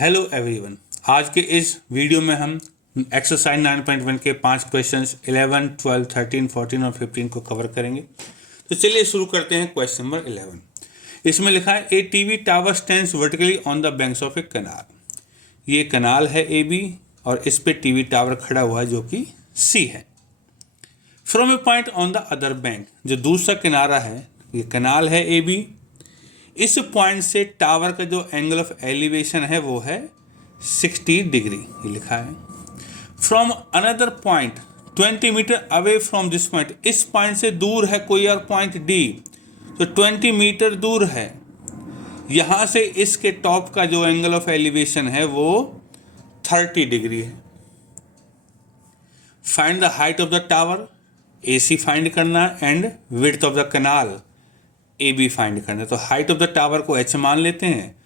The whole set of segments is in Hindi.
Hello everyone. आज के इस वीडियो में हम एक्सरसाइज 9.1 के 5 क्वेश्चंस 11, 12, 13, 14 और 15 को कवर करेंगे। तो चलिए शुरू करते हैं। क्वेश्चन नंबर 11, इसमें लिखा है a TV tower stands vertically on the banks of a canal. ये कनाल है ए बी और इस पे टीवी टावर खड़ा हुआ है जो कि सी है। From A point on the other bank, जो दूसरा किनारा है, ये कनाल है ए बी, इस पॉइंट से टावर का जो एंगल ऑफ एलिवेशन है वो है 60 डिग्री, ये लिखा है। From another point 20 metre away from this point, इस पॉइंट से दूर है कोई और पॉइंट डी, तो 20 मीटर दूर है। यहां से इसके टॉप का जो एंगल ऑफ एलिवेशन है वो 30 डिग्री है। Find the height of the tower, A C find करना, and width of the canal A B find करना। तो हाइट ऑफ द टावर को एच मान लेते हैं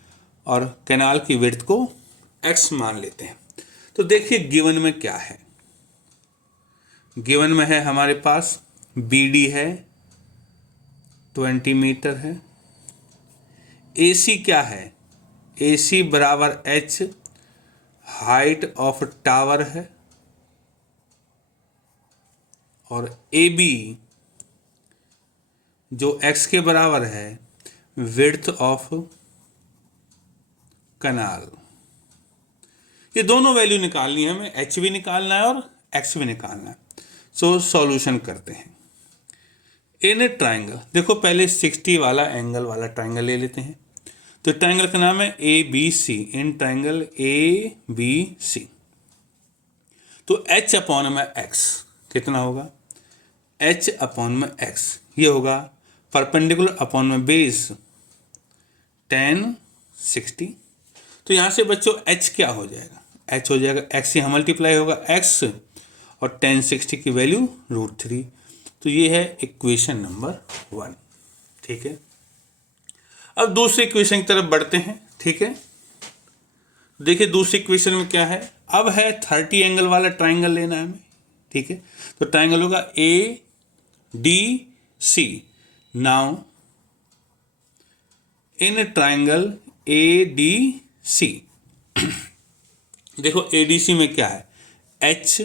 और कैनाल की विड्थ को एक्स मान लेते हैं। तो देखिए गिवन में क्या है। गिवन में है हमारे पास बी डी है 20 मीटर है। ए सी क्या है, ए सी बराबर एच हाइट ऑफ टावर है, और ए बी जो x के बराबर है विड्थ ऑफ कनाल। ये दोनों वैल्यू निकालनी है हमें, h भी निकालना है और x भी निकालना है। सो सॉल्यूशन करते हैं। इन ए ट्राइंगल, देखो पहले 60 वाला एंगल वाला ट्राइंगल ले लेते हैं। तो ट्राइंगल का नाम है A B C. In triangle A B C, तो h अपॉन में x कितना होगा, h अपॉन में x ये होगा परपेंडिकुलर अपॉन में बेस 10 60। तो यहाँ से बच्चों h क्या हो जाएगा, h हो जाएगा x, यहाँ मल्टीप्लाई होगा x और 10 60 की वैल्यू √3। तो ये है इक्वेशन नंबर 1। ठीक है, अब दूसरी इक्वेशन की तरफ बढ़ते हैं। ठीक है, देखिए दूसरी इक्वेशन में क्या है। अब है 30 एंगल वाला ट्राइंगल लेना है हमें। ठीक है, तो ट्राइंगल होगा A D C. Now in a triangle ADC, देखो ADC में क्या है, H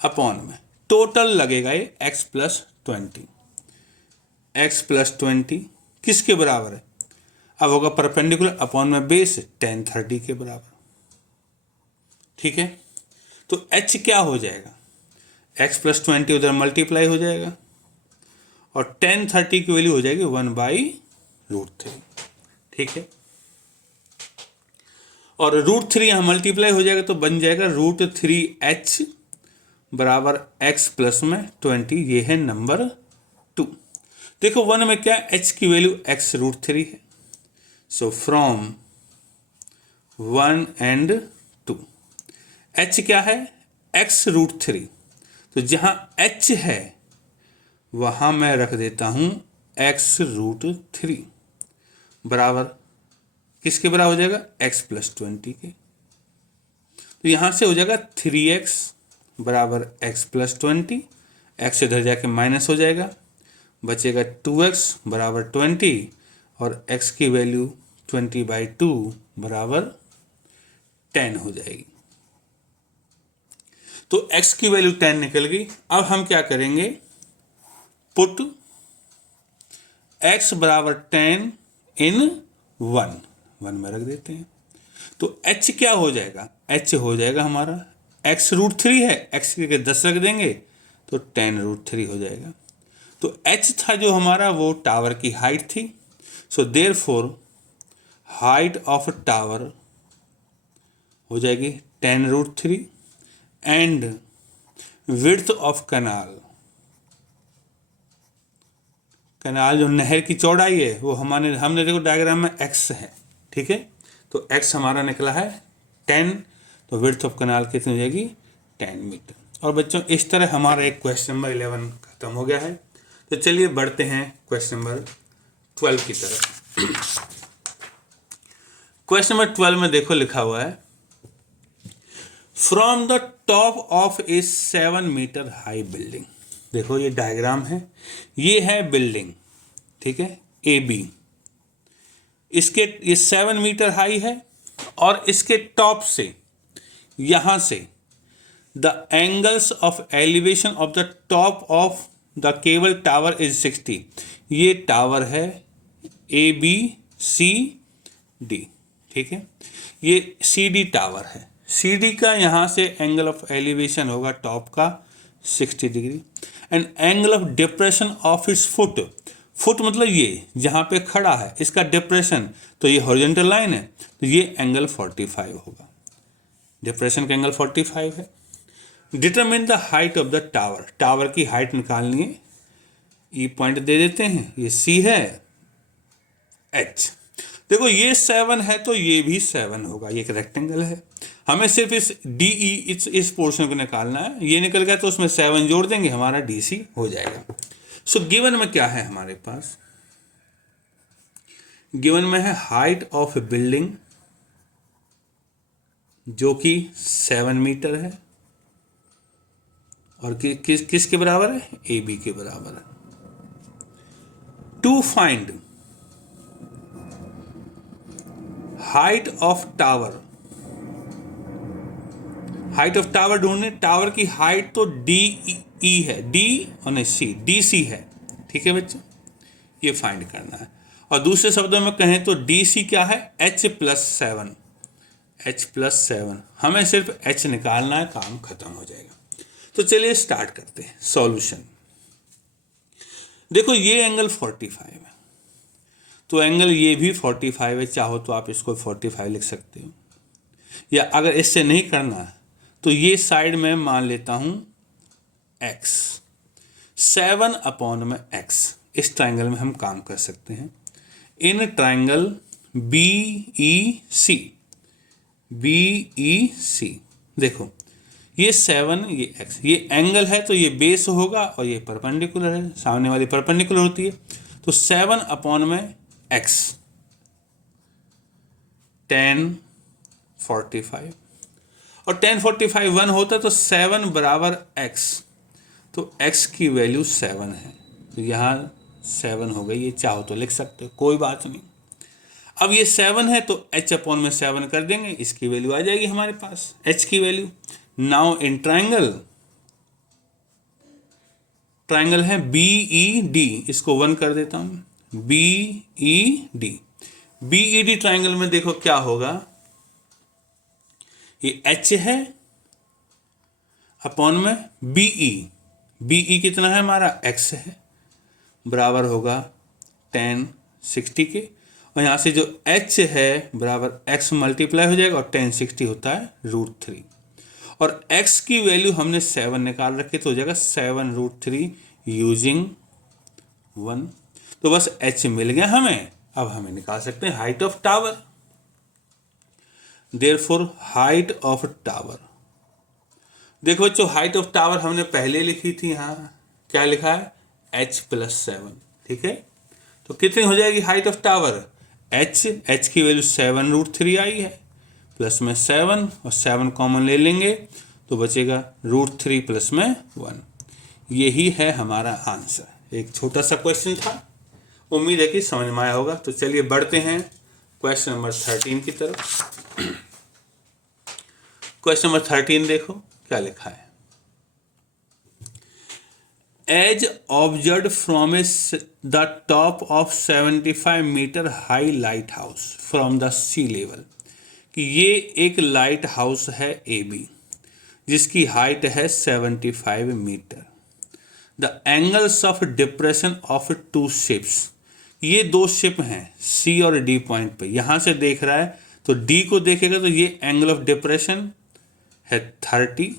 अपॉन में टोटल लगेगा ये x प्लस 20। x प्लस 20 किसके बराबर है, अब होगा परपेंडिकुलर अपॉन में बेस 10 30 के बराबर। ठीक है, तो h क्या हो जाएगा, x प्लस 20 उधर मल्टीप्लाई हो जाएगा और 10 30 की वैल्यू हो जाएगी 1/√3। ठीक है, और √3 यहाँ मल्टीप्लाई हो जाएगा तो बन जाएगा √3h बराबर x प्लस में 20। ये है नंबर 2। देखो 1 में क्या, h की वैल्यू x √3 है। सो फ्रॉम 1 एंड 2 h क्या है, x √3। तो जहाँ h है वहां मैं रख देता हूं x √3 बराबर किसके बराबर हो जाएगा, x प्लस 20 के। तो यहां से हो जाएगा 3x बराबर x प्लस 20, x इधर जाके माइनस हो जाएगा, बचेगा 2x बराबर 20 और x की वैल्यू 20/2 बराबर 10 हो जाएगी। तो x की वैल्यू 10 निकल गई। अब हम क्या करेंगे, पुट x बराबर 10 इन 1 में रख देते हैं। तो h क्या हो जाएगा, h हो जाएगा हमारा x √3 है, x के 10 रख देंगे तो 10 √3 हो जाएगा। तो h था जो हमारा वो टावर की हाइट थी। So therefore height of tower हो जाएगी 10 √3 एंड विड्थ ऑफ कनाल, कनाल जो नहर की चौड़ाई है वो हमने देखो डायग्राम में x है। ठीक है, तो x हमारा निकला है 10, तो विड्थ ऑफ कनाल कितनी हो जाएगी 10 मीटर। और बच्चों इस तरह हमारा एक क्वेश्चन नंबर 11 खत्म हो गया है। तो चलिए बढ़ते हैं क्वेश्चन नंबर 12 की तरफ। क्वेश्चन नंबर 12 में देखो लिखा हुआ है, from the top of a 7 metre high building. देखो ये डायग्राम है, ये है बिल्डिंग। ठीक है, ए बी, इसके ये 7 मीटर हाई है और इसके टॉप से, यहां से the angles of elevation of the top of the cable tower is 60। ये टावर है ABCD, ठीक है, ये CD टावर है। CD का यहाँ से एंगल ऑफ एलिवेशन होगा टॉप का 60 degree, and angle of depression of its foot, foot मतलब ये जहाँ पे खड़ा है इसका डिप्रेशन, तो ये हॉरिजॉन्टल लाइन है, तो ये एंगल 45 होगा, डिप्रेशन का एंगल 45 है। Determine the height of the tower, tower की हाइट निकालनी है, ये पॉइंट दे देते हैं, ये C है, H, देखो ये 7 है तो ये भी 7 होगा, ये एक रेक्टेंगल है, हमें सिर्फ इस DE इस पोर्शन को निकालना है, ये निकल गया तो उसमें 7 जोड़ देंगे, हमारा DC हो जाएगा। सो गिवन में क्या है हमारे पास, गिवन में है हाइट ऑफ बिल्डिंग जो कि 7 मीटर है, और किसके बराबर है, AB के बराबर है। To find height of tower, height of tower ढूंढने, टावर की हाइट तो DE है, D और नहीं C, DC है, ठीक है बच्चों, ये फाइंड करना है। और दूसरे शब्दों में कहें तो DC क्या है, H+7, H+7, हमें सिर्फ H निकालना है, काम खत्म हो जाएगा। तो चलिए स्टार्ट करते हैं सॉल्यूशन। देखो ये एंगल 45 है, तो एंगल ये भी 45 है, चाहो तो आप इसको 45 लिख सकते हो, या अगर इससे नहीं करना है तो ये साइड में मान लेता हूं x, 7/x, इस ट्राइंगल में हम काम कर सकते हैं। इन ट्राइंगल BEC, देखो ये 7, ये x, ये एंगल है तो ये बेस होगा और ये परपेंडिकुलर है, सामने वाली परपेंडिकुलर होती है, तो 7/x 10/45, और 10/45 1 होता है, तो 7 बराबर x, तो x की वैल्यू 7 है, तो यहाँ 7 हो गई, ये चाहो तो लिख सकते हो, कोई बात नहीं। अब ये 7 है तो H/7 कर देंगे, इसकी वैल्यू आ जाएगी हमारे पास, h की value. Now in triangle, triangle है BED, इसको 1 कर देता हूं, BED ट्राइंगल में देखो क्या होगा, ये H है अपॉन में BE कितना है हमारा, x है, बराबर होगा 10/60 के, और यहाँ से जो h है बराबर x मल्टीप्लाई हो जाएगा, और 10/60 होता है √3, और x की वैल्यू हमने 7 निकाल रखी, तो हो जाएगा 7√3 यूजिंग 1, तो बस h मिल गया हमें। अब हमें निकाल सकते हैं height of tower, therefore height of tower, देखो बच्चों हाइट ऑफ टावर हमने पहले लिखी थी, यहाँ क्या लिखा है, H+7, ठीक है, तो कितनी हो जाएगी हाइट ऑफ टावर, h की वैल्यू 7√3 आई है, प्लस में 7 और 7 कॉमन ले लेंगे तो बचेगा √3 प्लस में 1, यही है हमारा आंसर। एक छोटा सा क्वेश्चन था, उम्मीद है कि समझ में आया होगा। तो चलिए बढ़ते हैं क्वेश्चन नंबर 13 की तरफ। क्वेश्चन नंबर 13 देखो क्या लिखा है, as observe from the top of 75 metre high lighthouse from the sea level, कि ये एक लाइट हाउस है AB जिसकी हाइट है 75 metre, the angles of depression of 2 ships, ये 2 शिप हैं C और D पॉइंट पे, यहां से देख रहा है तो D को देखेगा तो ये एंगल ऑफ डिप्रेशन है 30,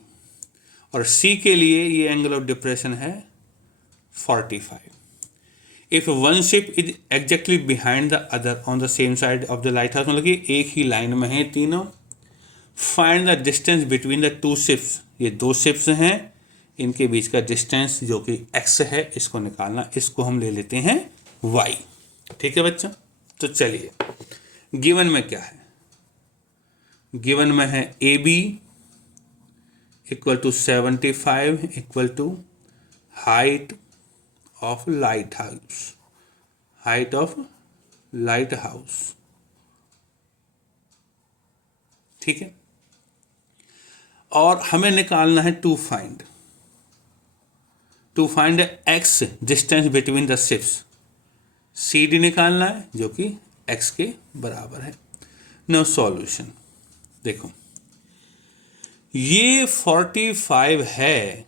और C के लिए ये एंगल ऑफ डिप्रेशन है 45। If one ship is exactly behind the other on the same side of the light house, मतलब कि एक ही लाइन में है तीनों, find the distance between the 2 ships, ये 2 शिप्स हैं, इनके बीच का डिस्टेंस जो कि x है इसको निकालना, इसको हम ले लेते हैं y, ठीक है बच्चों। तो चलिए गिवन में क्या है, गिवन में है AB equal to 75 equal to height of lighthouse, height of lighthouse, ठीक है। और हमें निकालना है to find x distance between the ships, C D निकालना है जो कि एक्स के बराबर है। No solution. देखो ये 45 है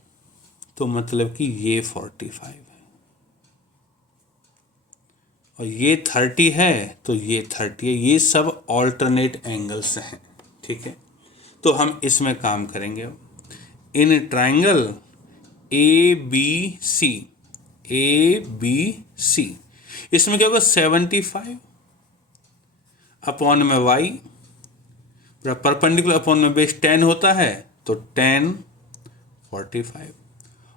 तो मतलब कि ये 45 है, और ये 30 है तो ये 30 है। ये सब ऑल्टरनेट एंगल्स हैं, ठीक है। तो हम इसमें काम करेंगे। इन ट्राइंगल ए बी सी इसमें क्या होगा 75 अपॉन में वाई परपेंडिकुलर अपॉन में बेस 10 होता है तो 10 45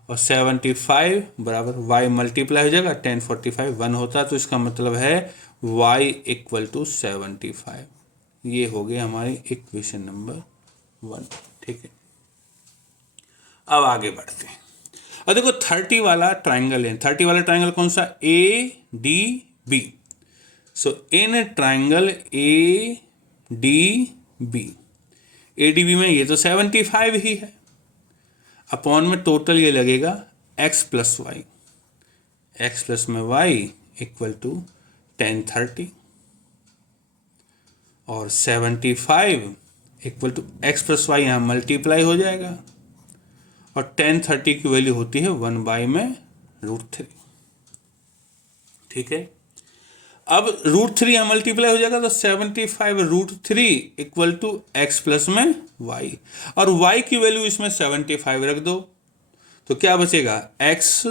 और 75 बराबर y मल्टीप्लाई हो जाएगा 10 45 1 होता है, तो इसका मतलब है y इक्वल टू 75। ये हो गई हमारी इक्वेशन नंबर 1, ठीक है। अब आगे बढ़ते हैं। और देखो 30 वाला ट्राइंगल है। 30 वाला ट्राइंगल कौन सा? A D B. So in triangle A D B, A D B में ये तो 75 ही है, अपॉन में टोटल ये लगेगा x plus y, x plus में y इक्वल टू 10 30 और 75 equal to x plus y यहाँ मल्टीप्लाई हो जाएगा और 10 30 की वैल्यू होती है 1 में √3, ठीक है। अब √3 यहाँ मल्टीप्लाई हो जाएगा तो 75 √3 इक्वल टू x प्लस में y, और y की वैल्यू इसमें 75 रख दो तो क्या बचेगा? x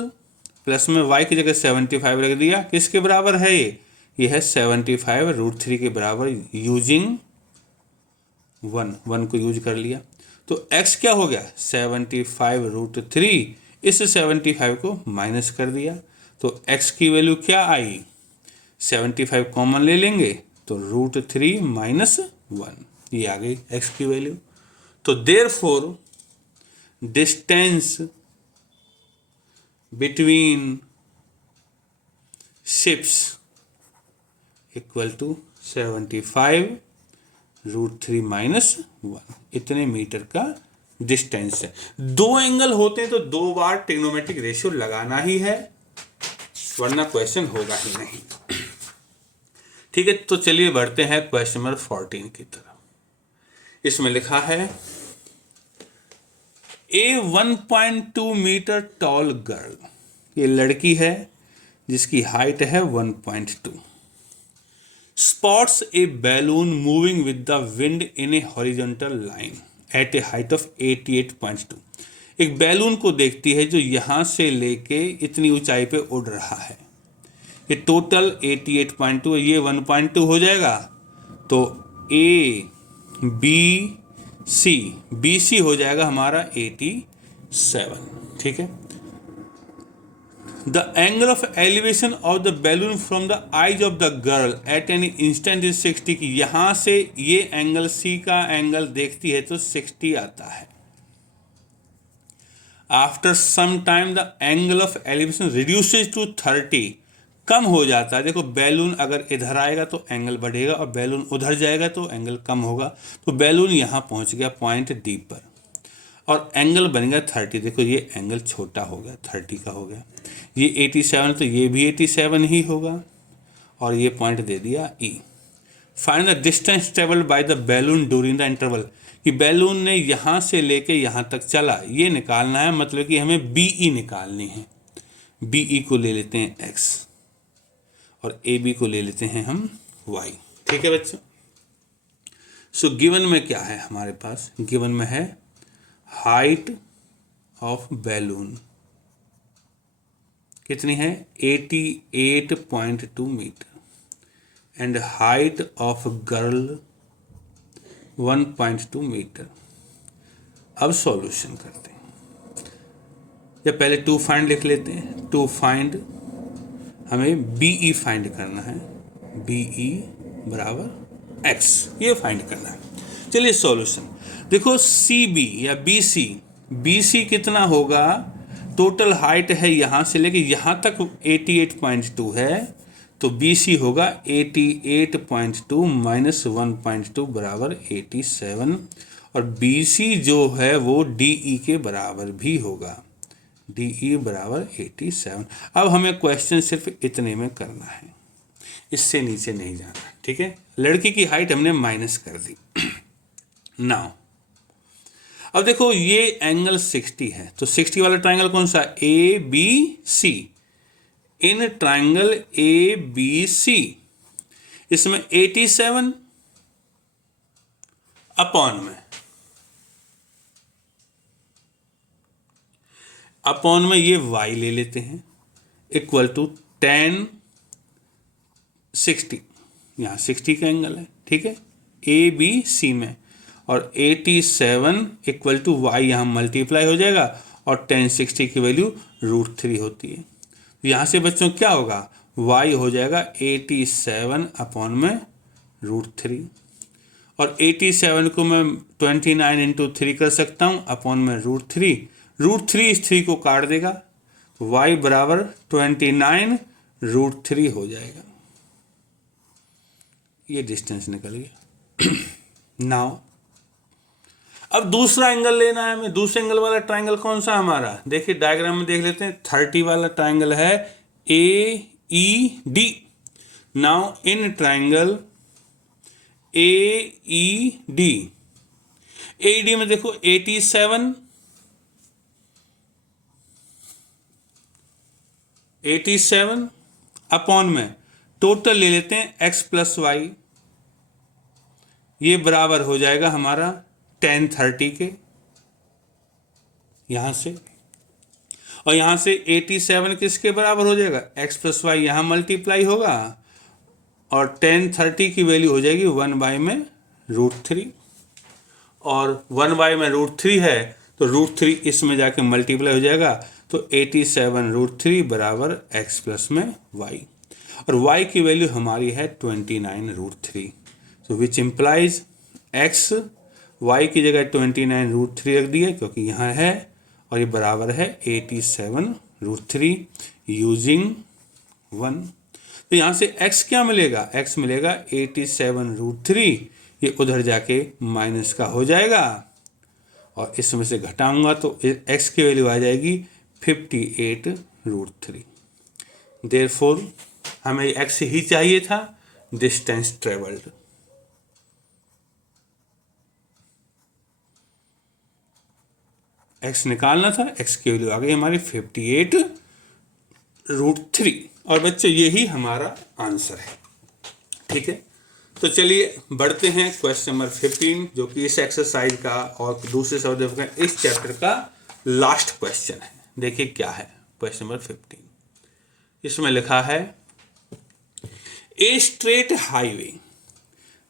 प्लस में y की जगह 75 रख दिया, किसके बराबर है ये है 75 √3 के बराबर, यूजिंग 1 को यूज कर लिया। तो x क्या हो गया 75 √3, इस 75 को माइनस कर दिया तो x की वैल्यू क्या आई 75 कॉमन ले लेंगे तो √3 माइनस 1, ये आ गई x की वैल्यू। तो therefore distance between ships equal to 75 √3 minus 1, इतने मीटर का डिस्टेंस है। दो एंगल होते हैं तो 2 बार ट्रिग्नोमेट्रिक रेशियो लगाना ही है, वरना क्वेश्चन होगा ही नहीं, ठीक है। तो चलिए बढ़ते हैं क्वेश्चन नंबर 14 की तरफ। इसमें लिखा है ए 1.2 मीटर टॉल गर्ल, ये लड़की है जिसकी हाइट है 1.2, spots A balloon moving with the wind in A horizontal line at A height of 88.2। एक बैलून को देखती है जो यहां से लेके इतनी ऊंचाई पे उड़ रहा है, ये टोटल 88.2 है, ये 1.2 हो जाएगा तो ए बी सी हो जाएगा हमारा 87, ठीक है। The angle of elevation of the balloon from the eyes of the girl at any instant is 60, की यहां से ये एंगल सी का एंगल देखती है तो 60 आता है। After some time the angle of elevation reduces to 30, कम हो जाता है। देखो बैलून अगर इधर आएगा तो एंगल बढ़ेगा और बैलून उधर जाएगा तो एंगल कम होगा, तो बैलून यहाँ पहुँच गया पॉइंट डी पर और एंगल बन गया 30। देखो ये एंगल छोटा हो गया, 30 का हो गया, ये 87 तो ये भी 87 ही होगा और ये पॉइंट दे दिया E. Find the distance travelled by the balloon during the interval, कि बैलून ने यहाँ से लेके यहाँ तक चला, ये निकालना है, मतलब कि हमें बी ई निकालनी है। बी ई को ले लेते हैं एक्स और ए बी को ले लेते हैं हम वाई, ठीक है बच्चों। सो गिवन में क्या है हमारे पास? गिवन में है हाइट ऑफ बैलून कितनी है 88.2 metre and height of girl 1.2 metre. अब सॉल्यूशन करते हैं, या पहले टू फाइंड लिख लेते हैं। टू फाइंड, हमें बी ई फाइंड करना है, बी ई बराबर एक्स, ये फाइंड करना है। चलिए सॉल्यूशन देखो, सी बी या बी सी कितना होगा? टोटल हाइट है यहाँ से लेके यहाँ तक 88.2 है, तो BC होगा 88.2 माइनस 1.2 बराबर 87, और BC जो है वो DE के बराबर भी होगा, DE बराबर 87। अब हमें क्वेश्चन सिर्फ इतने में करना है, इससे नीचे नहीं जाना, ठीक है। लड़की की हाइट हमने माइनस कर दी। नाउ अब देखो ये एंगल 60 है, तो 60 वाला ट्राइंगल कौन सा, ABC। इन ट्राइंगल ABC इसमें 87 अपॉन में ये y ले लेते हैं इक्वल टू 10 60, यहाँ 60 का एंगल है, ठीक है, ABC में, और 87 इक्वल टू y यहाँ मल्टीप्लाई हो जाएगा, और 10 60 की वैल्यू √3 होती है। तो यहाँ से बच्चों क्या होगा, y हो जाएगा 87 अपॉन में √3, और 87 को मैं 29 इंटू 3 कर सकता हूँ अपॉन में √3, √3 इस 3 को काट देगा, तो y बराबर 29 √3 हो जाएगा, ये डिस्टेंस निकल गया। नाउ अब दूसरा एंगल लेना है हमें। दूसरे एंगल वाला ट्राइंगल कौन सा हमारा, देखिए डायग्राम में देख लेते हैं। 30 वाला ट्राइंगल है AED। Now in triangle AED में देखो 87 अपॉन में टोटल ले लेते हैं x प्लस वाई, ये बराबर हो जाएगा हमारा 10 30 के, यहां से, और यहां से 87 किसके बराबर हो जाएगा, x प्लस वाई यहां मल्टीप्लाई होगा, और 10 30 की वैल्यू हो जाएगी 1 में √3, और 1 में √3 है तो √3 इसमें जाके मल्टीप्लाई हो जाएगा, तो 87 √3 बराबर x प्लस में y, और y की वैल्यू हमारी है 29 √3, तो विच इम्प्लाइज x y की जगह 29 √3 रख दिया क्योंकि यहाँ है, और ये बराबर है 87 √3 यूजिंग 1। तो यहाँ से x क्या मिलेगा, x मिलेगा 87 √3, ये उधर जाके माइनस का हो जाएगा, और इसमें से घटाऊंगा तो x की वैल्यू आ जाएगी 58 √3। देयरफॉर हमें x ही चाहिए था, डिस्टेंस ट्रेवल्ड। x निकालना था, x की वैल्यू आ गई हमारी 58 √3, और बच्चे यही हमारा आंसर है, ठीक है। तो चलिए बढ़ते हैं क्वेश्चन नंबर 15, जो कि इस एक्सरसाइज का और दूसरे शब्द का इस चैप्टर का लास्ट क्वेश्चन है। देखिए क्या है क्वेश्चन नंबर 15, इसमें लिखा है a straight highway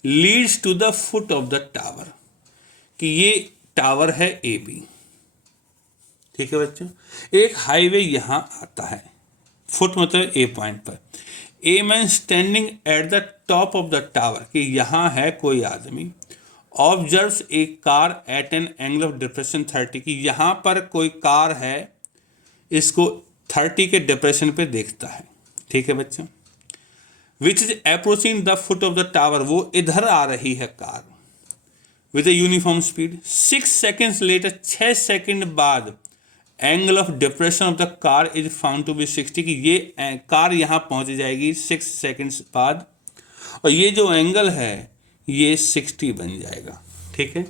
leads to the foot of the tower, कि ये टावर है AB, ठीक है बच्चों। एक हाईवे यहां आता है, फुट मतलब ए पॉइंट पर, a man standing at the top of the tower, कि यहां है कोई आदमी, observes A car eight an angle of depression 30, कि यहां पर कोई कार है, इसको 30 के डिप्रेशन पे देखता है, ठीक है बच्चों। Which is approaching the foot of the tower, वो इधर आ रही है car with a uniform speed. 6 seconds later, 6 second बाद angle of depression of the car is found to be 60, कि ये कार यहां पहुंच जाएगी 6 सेकेंड्स बाद, और ये जो एंगल है ये 60 बन जाएगा, ठीक है।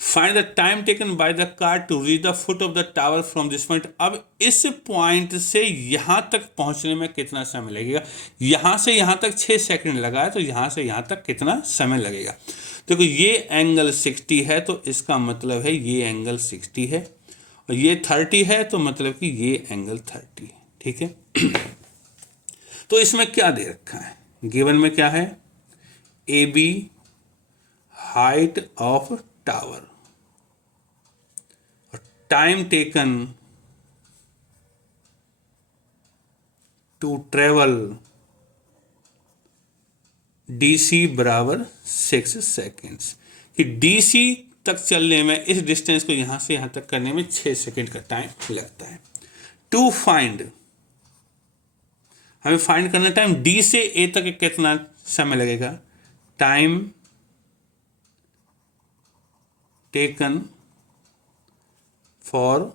Find the time taken by the car to reach the foot of the tower from this point. अब इस पॉइंट से यहां तक पहुंचने में कितना समय लगेगा, यहां से यहां तक 6 सेकंड लगा है, तो यहां से यहां तक कितना समय लगेगा। देखो ये एंगल 60 है, तो इसका मतलब है ये एंगल 60 है, और ये 30 है, तो मतलब कि ये एंगल 30 है, ठीक है। तो इसमें क्या दे रखा है, गिवन में क्या है, AB हाइट ऑफ टावर, और time taken to travel DC बराबर 6 सेकेंड्स, कि DC तक चलने में, इस डिस्टेंस को यहां से यहां तक करने में 6 सेकेंड का टाइम लगता है। टू फाइंड हमें फाइंड करना टाइम डी से ए तक कितना समय लगेगा, time taken for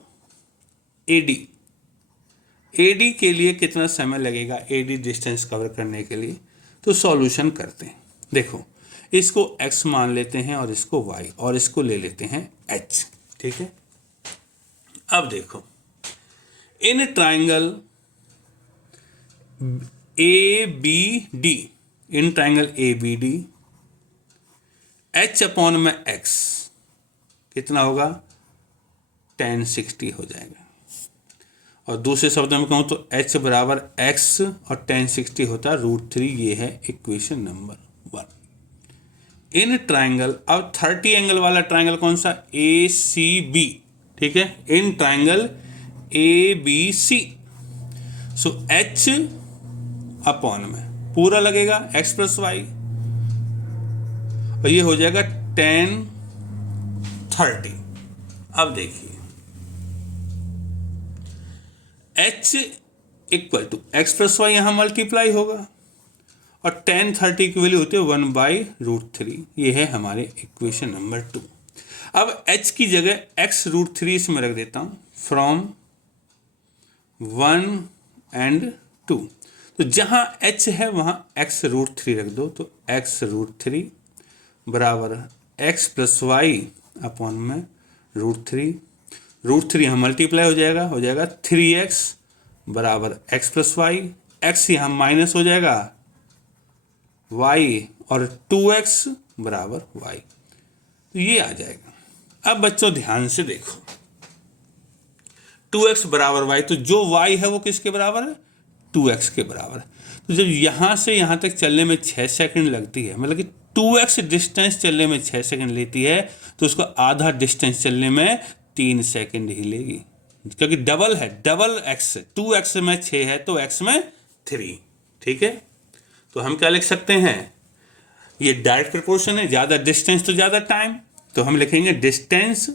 AD, AD के लिए कितना समय लगेगा एडी डिस्टेंस कवर करने के लिए। तो सॉल्यूशन करते हैं। देखो इसको x मान लेते हैं और इसको y और इसको ले लेते हैं h, ठीक है। अब देखो in triangle ABD, in triangle ABD h upon में x कितना होगा, tan 60 हो जाएगा। और दूसरे शब्दों में कहूँ तो h बराबर x और tan 60 होता है √3। ये है इक्वेशन नंबर 1। इन ट्राइंगल, अब 30 एंगल वाला ट्राइंगल कौन सा, ACB, ठीक है। In triangle ABC, so h upon में पूरा लगेगा x प्लस y और ये हो जाएगा tan 30। अब देखिए h equal to x plus y यहाँ मल्टीप्लाई होगा और tan 30 की वैल्यू होती है 1/√3। ये है हमारे इक्वेशन नंबर 2। अब h की जगह x √3 इसमें रख देता हूँ, फ्रॉम 1 and 2। तो जहाँ h है वहाँ x √3 रख दो, तो x √3 बराबर x प्लस वाई अपॉन में √3। √3 यहाँ मल्टीप्लाई हो जाएगा 3x बराबर x प्लस वाई, x यहाँ माइनस हो जाएगा y और 2x बराबर y, तो ये आ जाएगा। अब बच्चों ध्यान से देखो 2x बराबर y, तो जो y है वो किसके बराबर है, 2x के बराबर है। तो जब यहाँ से यहाँ तक चलने में 6 सेकंड लगती है, मतलब कि 2x डिस्टेंस चलने में 6 सेकंड लेती है, तो उसको आधा डिस्टेंस चलने में 3 सेकंड ही लेगी, क्योंकि डबल है, डबल x, 2x में 6 है तो x में 3, ठीक है। तो हम क्या लिख सकते हैं, ये डायरेक्ट प्रोपोर्शन है, ज़्यादा डिस्टेंस तो ज़्यादा टाइम, तो हम लिखेंगे डिस्टेंस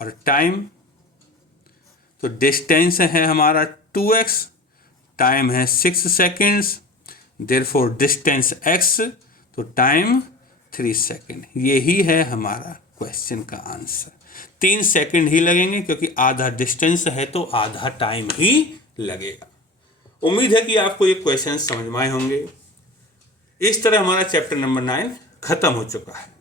और टाइम। तो डिस्टेंस है हमारा 2x, टाइम है 6 सेकेंड्स, देयरफॉर डिस्टेंस x, तो टाइम 3 सेकेंड। यही है हमारा क्वेश्चन का आंसर। 3 सेकेंड ही लगेंगे क्योंकि आधा डिस्टेंस है तो आधा टाइम ही लगेगा। उम्मीद है कि आपको ये क्वेश्चन समझ में आए होंगे। इस तरह हमारा चैप्टर नंबर 9 खत्म हो चुका है।